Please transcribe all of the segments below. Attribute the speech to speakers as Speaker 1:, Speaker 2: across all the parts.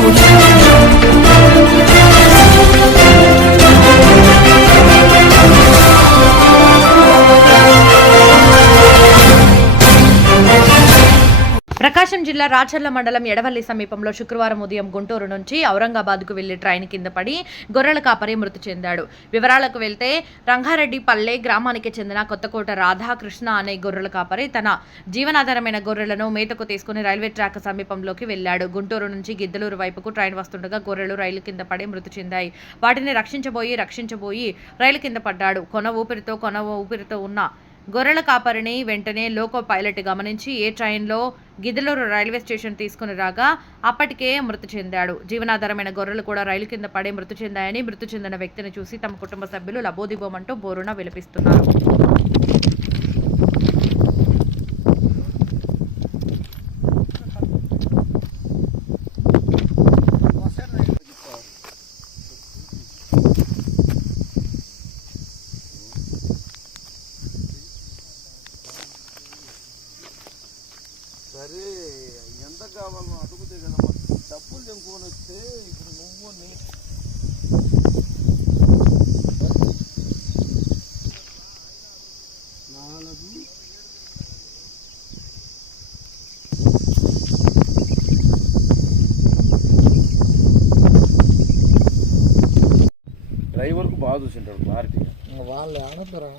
Speaker 1: Saúde. ప్రకాశం జిల్లా రాచర్ల మండలం ఎడవల్లి సమీపంలో శుక్రవారం ఉదయం గుంటూరు నుంచి ఔరంగాబాద్కు వెళ్ళి ట్రైన్ కింద పడి గొర్రెల కాపరి మృతి చెందాడు. వివరాలకు వెళ్తే రంగారెడ్డి పల్లె గ్రామానికి చెందిన కొత్తకోట రాధాకృష్ణ అనే గొర్రెల కాపరి తన జీవనాధారమైన గొర్రెలను మేతకు తీసుకుని రైల్వే ట్రాక్ సమీపంలోకి వెళ్ళాడు గుంటూరు నుంచి గిద్దలూరు వైపుకు ట్రైన్ వస్తుండగా గొర్రెలు రైలు కింద పడి మృతి చెందాయి. వాటిని రక్షించబోయి రక్షించబోయి రైలు కింద పడ్డాడు. కొన ఊపిరితో కొన ఊపిరితో ఉన్న గొర్రెల కాపరిని వెంటనే లోకో పైలట్ గమనించి ఏ ట్రైన్లో గిద్దలూరు రైల్వే స్టేషన్ తీసుకుని రాగా అప్పటికే మృతి చెందాడు. జీవనాధారమైన గొర్రెలు కూడా రైలు కింద పడి మృతి చెందాయని మృతి చెందిన వ్యక్తిని చూసి తమ కుటుంబ సభ్యులు లబోదిబోమంటూ బోరున విలపిస్తున్నారు.
Speaker 2: సరే ఎంత కావాలో అడుగుతే కదమ్మా. డబ్బులు తెంపుకొని వస్తే ఇప్పుడు నువ్వు నీ నాలుగు. డ్రైవర్కు బాగా చూసింటాడు క్లారిటీ.
Speaker 3: వాళ్ళు ఆడతారా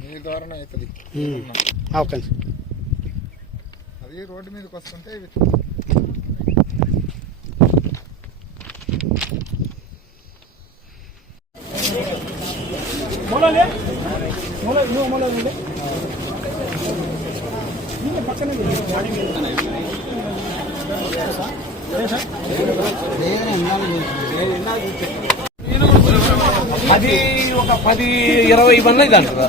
Speaker 3: మీ ద్వారానే అవుతుంది.
Speaker 4: ఓకే
Speaker 3: అది రోడ్డు మీదకి వస్తుంటే ఇవి
Speaker 2: అది ఒక పది ఇరవై మంది అయితే అంటారా